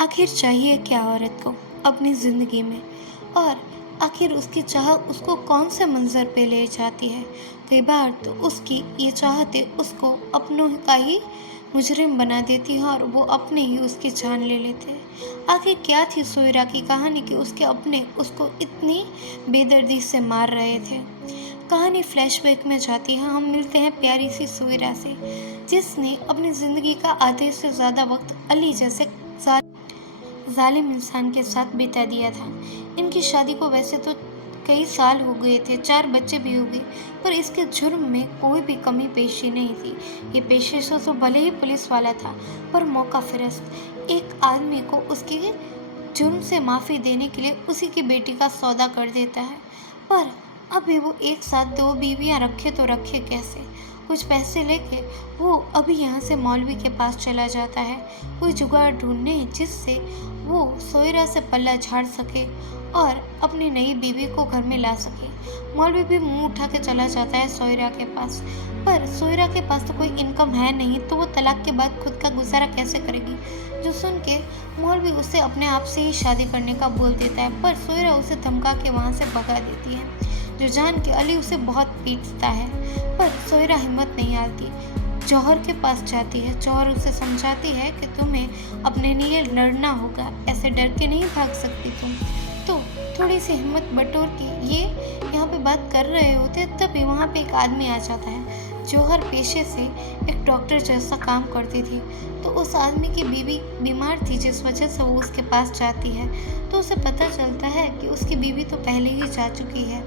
आखिर चाहिए क्या औरत को अपनी ज़िंदगी में, और आखिर उसकी चाह उसको कौन से मंज़र पे ले जाती है। कई बार तो उसकी ये चाहतें उसको अपनों का ही मुजरिम बना देती है और वो अपने ही उसकी जान ले लेते हैं। आखिर क्या थी सोयरा की कहानी कि उसके अपने उसको इतनी बेदर्दी से मार रहे थे। कहानी फ्लैशबैक में जाती है। हम मिलते हैं प्यारी सी सोयरा से, जिसने अपनी ज़िंदगी का आधे से ज़्यादा वक्त अली जैसे जालिम इंसान के साथ बिता दिया था। इनकी शादी को वैसे तो कई साल हो गए थे, 4 बच्चे भी हो गए, पर इसके जुर्म में कोई भी कमी पेशी नहीं थी। ये पेशे से तो भले ही पुलिस वाला था, पर मौका फिरस्त एक आदमी को उसके जुर्म से माफ़ी देने के लिए उसी की बेटी का सौदा कर देता है। पर अभी वो एक साथ 2 बीवियां रखे तो रखे कैसे। कुछ पैसे लेके वो अभी यहाँ से मौलवी के पास चला जाता है, कोई जुगाड़ ढूंढने जिससे वो सोयरा से पल्ला झाड़ सके और अपनी नई बीवी को घर में ला सके। मौलवी भी मुंह उठा के चला जाता है सोयरा के पास, पर सोयरा के पास तो कोई इनकम है नहीं, तो वो तलाक के बाद खुद का गुजारा कैसे करेगी। जो सुन के मौलवी उसे अपने आप से ही शादी करने का बोल देता है, पर सोयरा उसे धमका के वहाँ से भगा देती है। जो जान के अली उसे बहुत पीटता है, पर सोयरा हिम्मत नहीं आती। जौहर के पास जाती है। जौहर उसे समझाती है कि तुम्हें अपने लिए लड़ना होगा, ऐसे डर के नहीं भाग सकती तुम। तो थोड़ी सी हिम्मत बटोर के ये यहाँ पे बात कर रहे होते, तभी वहाँ पे एक आदमी आ जाता है। जौहर पेशे से एक डॉक्टर जैसा काम करती थी, तो उस आदमी की बीवी बीमार थी, जिस वजह से वो उसके पास जाती है। तो उसे पता चलता है कि उसकी बीवी तो पहले ही जा चुकी है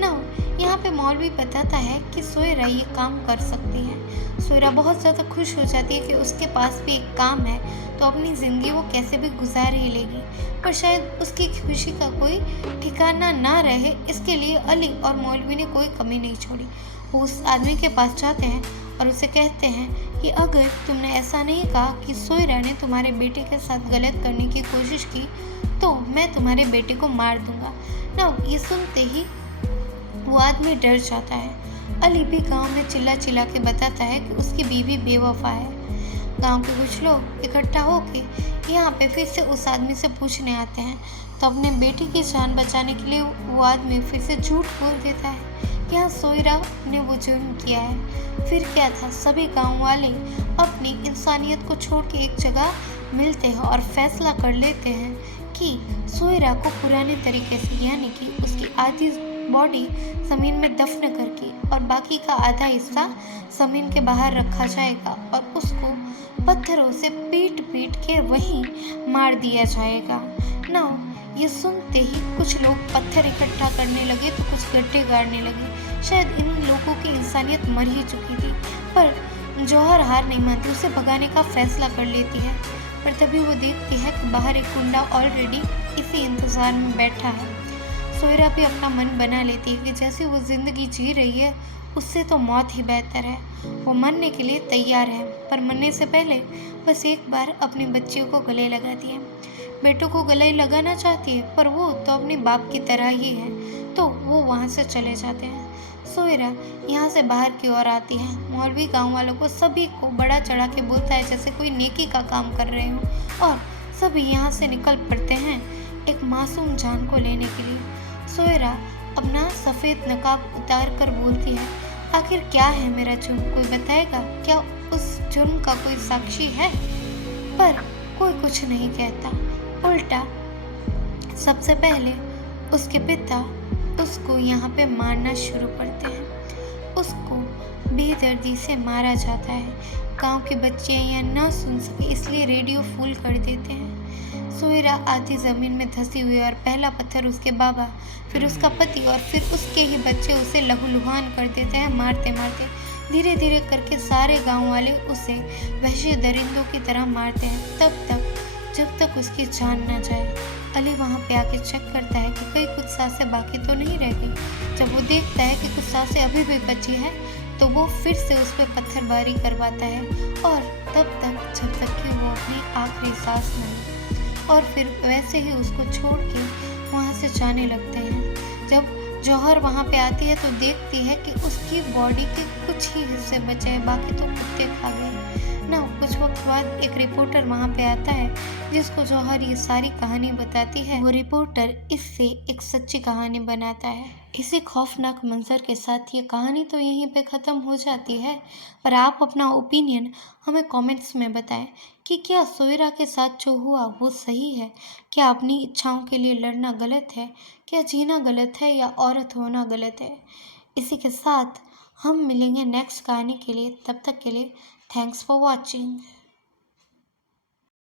ना। यहाँ पे मौलवी बताता है कि सोयरा ये काम कर सकती है। सोयरा बहुत ज़्यादा खुश हो जाती है कि उसके पास भी एक काम है, तो अपनी ज़िंदगी वो कैसे भी गुजार ही लेगी। पर शायद उसकी खुशी का कोई ठिकाना ना रहे, इसके लिए अली और मौलवी ने कोई कमी नहीं छोड़ी। वो उस आदमी के पास जाते हैं और उसे कहते हैं कि अगर तुमने ऐसा नहीं कहा कि सोयरा ने तुम्हारे बेटे के साथ गलत करने की कोशिश की, तो मैं तुम्हारे बेटे को मार दूंगा ना। ये सुनते ही वो आदमी डर जाता है। अली भी गांव में चिल्ला चिल्ला के बताता है कि उसकी बीवी बेवफा है। गांव के कुछ लोग इकट्ठा होके यहाँ पे फिर से उस आदमी से पूछने आते हैं, तो अपने बेटी की जान बचाने के लिए वो आदमी फिर से झूठ बोल देता है कि हाँ, सोयरा ने वो जुर्म किया है। फिर क्या था, सभी गांव वाले अपनी इंसानियत को छोड़ के एक जगह मिलते हैं और फैसला कर लेते हैं कि सोयरा को पुराने तरीके से, यानी कि उसकी आधी बॉडी ज़मीन में दफन करके और बाकी का आधा हिस्सा ज़मीन के बाहर रखा जाएगा और उसको पत्थरों से पीट पीट के वहीं मार दिया जाएगा ना। ये सुनते ही कुछ लोग पत्थर इकट्ठा करने लगे, तो कुछ गड्ढे गाड़ने लगे। शायद इन लोगों की इंसानियत मर ही चुकी थी, पर जौहर हार नहीं मानती, उसे भगाने का फैसला कर लेती है। पर तभी वो देखती है कि बाहर एक गुंडा ऑलरेडी इसी इंतज़ार में बैठा है। सोयरा भी अपना मन बना लेती है कि जैसे वो ज़िंदगी जी रही है, उससे तो मौत ही बेहतर है। वो मरने के लिए तैयार है, पर मरने से पहले बस एक बार अपनी बच्चियों को गले लगाती है। बेटों को गले लगाना चाहती है, पर वो तो अपने बाप की तरह ही है, तो वो वहाँ से चले जाते हैं। सोयरा यहाँ से बाहर की ओर आती है। मौलवी गाँव वालों को सभी को बड़ा चढ़ा के बोलता है जैसे कोई नेकी का काम कर रहे हो, और सभी यहाँ से निकल पड़ते हैं एक मासूम जान को लेने के लिए। सोयरा अपना सफ़ेद नकाब उतार कर बोलती है, आखिर क्या है मेरा जुर्म, कोई बताएगा? क्या उस जुर्म का कोई साक्षी है? पर कोई कुछ नहीं कहता। उल्टा सबसे पहले उसके पिता उसको यहाँ पे मारना शुरू करते हैं। उसको बेदर्दी से मारा जाता है। गांव के बच्चे यहाँ ना सुन सके इसलिए रेडियो फुल कर देते हैं। सोयरा आधी ज़मीन में धंसी हुई और पहला पत्थर उसके बाबा, फिर उसका पति और फिर उसके ही बच्चे उसे लहूलुहान कर देते हैं, मारते मारते। धीरे धीरे करके सारे गांव वाले उसे वहशी दरिंदों की तरह मारते हैं, तब तक जब तक उसकी जान ना जाए। अली वहाँ पे आके चेक करता है कि कहीं कुछ सांसें बाकी तो नहीं रह गई। जब वो देखता है कि कुछ सांसें अभी भी बची है, तो वो फिर से उस पर पत्थरबारी करवाता है, और तब तक जब तक कि वो अपनी आखिरी सांस न ले, और फिर वैसे ही उसको छोड़ के वहाँ से जाने लगते हैं। जब जौहर वहाँ पे आती है तो देखती है कि उसकी बॉडी के कुछ ही हिस्से बचे हैं, बाकी तो कुत्ते खा गए। ना कुछ वक्त बाद एक रिपोर्टर वहाँ पे आता है जिसको जौहर ये सारी कहानी बताती है। वो रिपोर्टर इससे एक सच्ची कहानी बनाता है। इसी खौफनाक मंजर के साथ ये कहानी तो यहीं पे ख़त्म हो जाती है, पर आप अपना ओपिनियन हमें कमेंट्स में बताएं कि क्या सोयरा के साथ जो हुआ वो सही है? क्या अपनी इच्छाओं के लिए लड़ना गलत है? क्या जीना गलत है या औरत होना गलत है? इसी के साथ हम मिलेंगे नेक्स्ट कहानी के लिए। तब तक के लिए थैंक्स फॉर वॉचिंग।